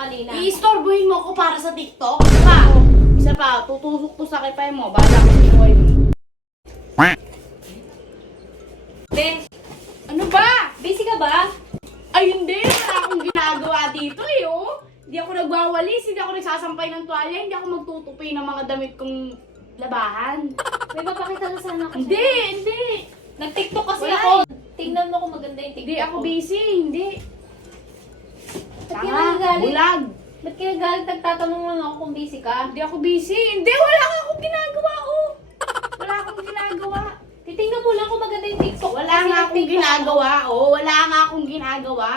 kanina. I-istorbohin mo ako para sa TikTok? Isa pa, tutusok to sa kipay mo. Bala ko sa buhay mo. Ben, Ano ba? busy ka ba? Ay hindi, wala akong ginagawa dito eh, oh. Hindi ako nagwawalis, hindi ako nagsasampay ng tuwalya, hindi ako magtutupi ng mga damit kong labahan. May papakita na sana ako. Hindi. Nag-TikTok kasi Wala ako. Tingnan mo kung maganda yung TikTok Hindi ako ko. busy, hindi. Ba't ka nagagalit? bulag. Ba't ka nagagalit? Nagtatanong lang ako kung busy ka. Hindi ako busy. Hindi, wala akong ginagawa, oh. Wala akong ginagawa. Titingnan mo lang kung maganda yung TikTok. Wala nga akong ginagawa, oh. Wala nga akong ginagawa.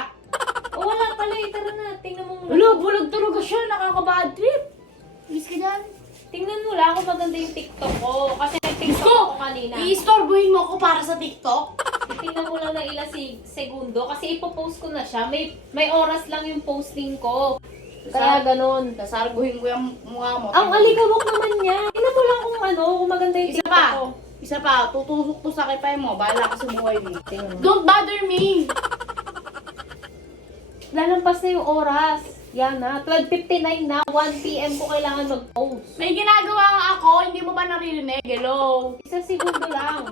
O wala pala eh. Tara na. Tingnan mo muna. Wala, bulag talaga siya. Nakaka-bad trip. Miss ka dyan? Tingnan mo lang kung maganda yung TikTok ko. Kasi nag-TikTok Gusto! ako kanina. I-istorbohin mo ako para sa TikTok? Tingnan mo lang ng ilang segundo. Kasi ipopost ko na siya. May oras lang yung posting ko. Kaya ganon. Sasarguhin ko yung mukha mo. Ang alikabok naman niya. Tingnan mo lang kung maganda yung Isa TikTok pa. ko. Isa pa, tutusok to sa kipay mo. Bahala ka sa buhay mo. Tingnan mo. Don't bother me! Lalampas na yung oras. Yan na. 12:59 na. 1 PM ko kailangan mag-post. May ginagawa nga ako, hindi mo ba naririnig? Hello? Isang segundo lang.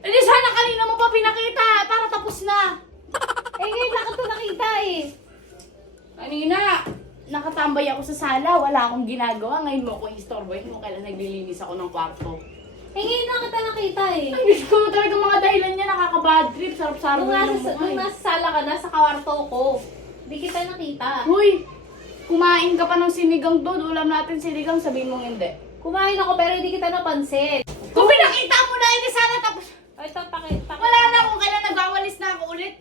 Hindi sana kanina mo pa pinakita para tapos na. Eh ngayon lang ito nakita eh. Kanina, nakatambay ako sa sala, wala akong ginagawa. Ngayon mo ako istorboy mo kailan naglilinis ako ng kwarto. Eh ngayon lang kita nakita eh. Ay, Diyos ko, talaga mga dahilan niya, nakaka-bad trip, sarap-sarap Nung na yung nasa, mukha nung eh. nasa sala ka, nasa kawarto ko. Hindi kita nakita. Hoy, kumain ka pa ng sinigang doon, ulam natin sinigang, sabihin mong hindi. Kumain ako pero hindi kita napansin. Kung pinakita mo na, hindi sana tapos. O ito, pakita. Wala na kung kailan nagwawalis na ako ulit.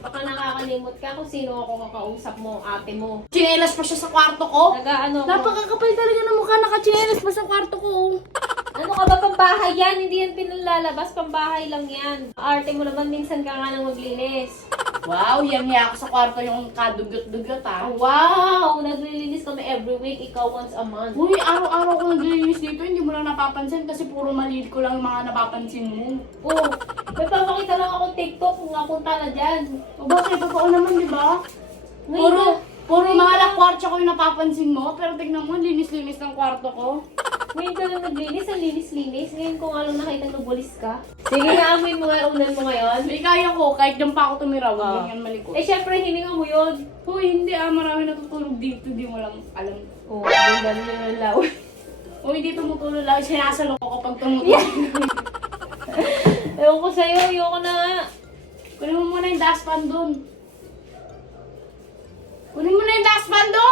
Baka nakakalimot ka kung sino ako kakausap mo, ate mo. Chinelas pa siya sa kwarto ko. Nag-ano ko. Napakakapal talaga ng mukha, nakachinelas pa sa kwarto ko. Ano ka ba, pambahay yan? Hindi yan pinalalabas, pambahay lang yan. Arte mo naman, minsan ka nga nang maglinis. Wow, yami ako sa kwarto yung kadugot-dugot ah. Wow! Naglilinis kami every week, ikaw once a month. Uy, araw-araw ko naglilinis dito, hindi mo lang napapansin kasi puro maliit ko lang yung mga napapansin mo. Oh, may papakita lang akong TikTok kung napunta na dyan. O bakit? Totoo naman, di ba? Ngayon Puro mga lakwartsa ko yung napapansin mo, pero tignan mo, linis-linis ng kwarto ko. Ngayon ka lang naglinis, ang linis-linis. Ngayon kung anong nakita nabulis ka. Sige nga, amoy mo nga, unan mo ngayon. May kaya ko, kahit dyan pa ako tumira, huwag ganyan malikot. Eh, syempre, hininga mo yun. Uy, hindi marami natutulog dito, di mo lang alam. Oo, yung gano'n yung law. Uy, hindi tumutulog lang, sinasalo ko kapag tumutulog. Ewan ko sa'yo, ayoko na nga. Kunin mo muna yung dustpan dun. Kunin mo na yung dustpan dun!